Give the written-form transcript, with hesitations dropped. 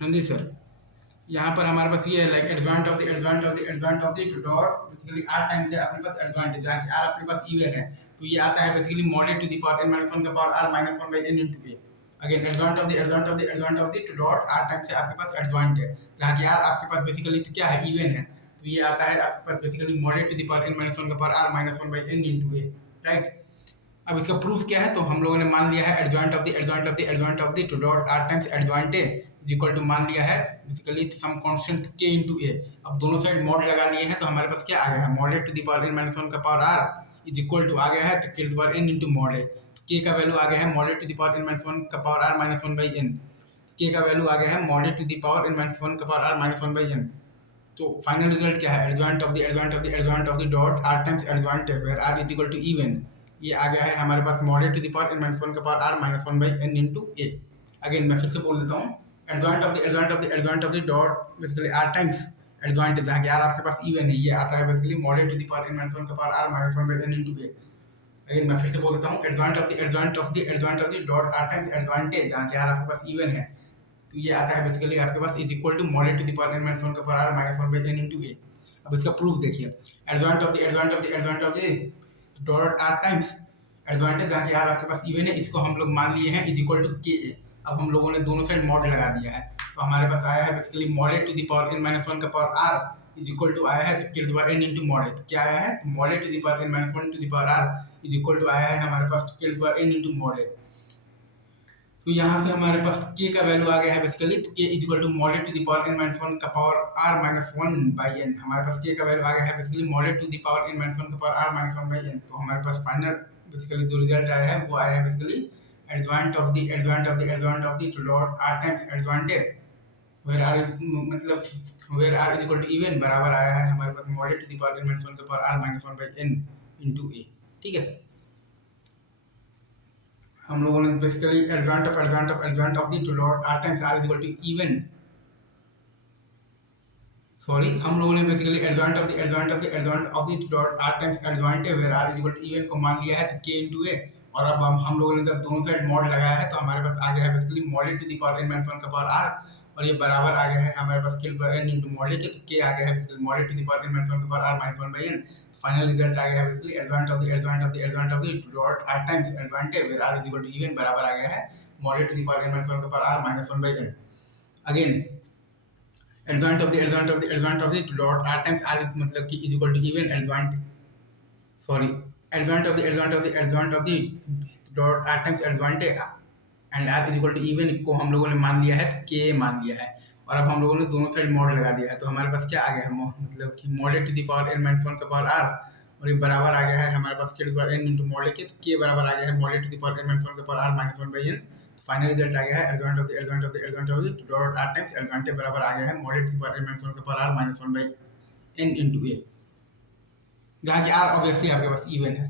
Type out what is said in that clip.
हाँ जी सर। यहाँ पर हमारे पास ये है like adjoint of the adjoint of the adjoint of the dot basically R times है अपने पास एडजॉइंट है, जहाँ की आर अपने पास इवन है, तो ये आता है basically mod A to the power n minus one का power r minus one by n into A. Again adjoint of the adjoint of the adjoint of the dot R times है आपके पास adjoint है, जहाँ की आर आपके पास basically तो क्या है इवन है, तो ये आता है आपके पास basically mod A to the power n minus one का power r minus one by n into A, right. अब इसका प्रूफ क्या है, तो हम लोगों ने मान लिया है adjoint of the adjoint of the adjoint of the two dot R times adjoint A is equal to मान लिया है basically some constant k into a। अब दोनों साइड मॉड लगा लिए हैं, तो हमारे पास क्या आ गया है mod to the power n minus one का power r is equal to आ गया है तो k to the power n into mod a, तो k का वैल्यू आ गया है mod to the power n minus one का power r minus one by n, k का वैल्यू आ गया है mod to the power n minus one का power r minus one by n। तो फाइनल रिजल्ट क्या है adjoint of the adjoint of the adjoint of the dot R times adjoint है where r is equal to even, ये आ गया है हमारे पास mod to the power n minus one का power r minus one by n into a। Again मैं फिर से बोल देता हूँ adjoint of the adjoint of the adjoint of the dot basically r times adjoint है, जहाँ की r आपके पास इवन है, ये आता है basically mod to the power n minus one का power r minus one by n into a। Again मैं फिर से बोल देता हूँ adjoint of the adjoint of the adjoint of the dot r times adjoint है, जहाँ की r आपके पास इवन है, तो ये आता है बेसिकली आपके पास is equal to mod to the power n minus one का power r minus one by n into a। अब इसका प्रूफ देखिए adjoint of the adjoint of the adjoint of the dot r times adjoint है, जहाँ की r आपके पास even है, इसको हम लोग मान लिए हैं इज इक्वल टू के ए। अब हम लोगों ने दोनों साइड मॉड लगा दिया है, तो हमारे पास आया है basically mod to the power n minus one का power r is equal to आया है तो K to the power n into mod, तो क्या आया है mod to the power n minus one to the power r is equal to आया है हमारे पास K to the power n into mod. तो यहाँ से हमारे पास k का वैल्यू आ गया है बेसिकली तो k is equal to mod to the power n minus one का power r minus one by n। हमारे पास k का वैल्यू आ गया है basically mod to the power n minus one का power r minus one by n। तो हमारे पास फाइनल बेसिकली जो रिजल्ट आया है वो आया है basically adjoint of the adjoint of the adjoint of the dot r times adjoint है वेयर r मतलब where r is equal to even बराबर आया है हमारे पास mod to the power n minus one का power r minus one by n into a। ठीक है सर, हम लोगों ने basically adjoint of adjoint of adjoint of the two dot r times r is equal to even sorry हम लोगों ने basically adjoint of the adjoint of the adjoint of the dot r times adjoint है where r is equal to even को मान लिया है तो k into a। और अब हम लोगों ने जब दोनों साइड मॉड लगाया है तो हमारे पास आ गया है basically mod to the power n minus one का पावर r, और ये बराबर आ गया है हमारे पास k to the power n into mod के, तो k आ गया है basically mod to the power n minus one का power r minus one by n। Final result आ गया है basically adjoint of the adjoint of the adjoint of the dot r times adjoint है where r is equal to even बराबर आ गया है mod to the power n minus one का power r minus one by n। Again adjoint of the adjoint of the adjoint of the dot r times r मतलब कि is equal to even adjoint sorry adjoint of the adjoint of the adjoint of the dot r times adjoint है and r is equal to even को हम लोगों ने मान लिया है तो k मान लिया है, और अब हम लोगों ने दोनों साइड मॉड लगा दिया है, तो हमारे पास क्या आ गया है मतलब कि mod to the power n minus one का पावर r, और ये बराबर आ गया है हमारे पास k to the power n into mod के, तो k बराबर आ गया है mod to the power n minus one का power r minus one by n। Final result आ गया है adjoint of the adjoint of the adjoint of the dot r times adjoint बराबर आ गया है mod to the power n minus one का power r minus one by n into a, जहाँ की r ऑब्वियसली आपके पास इवन है।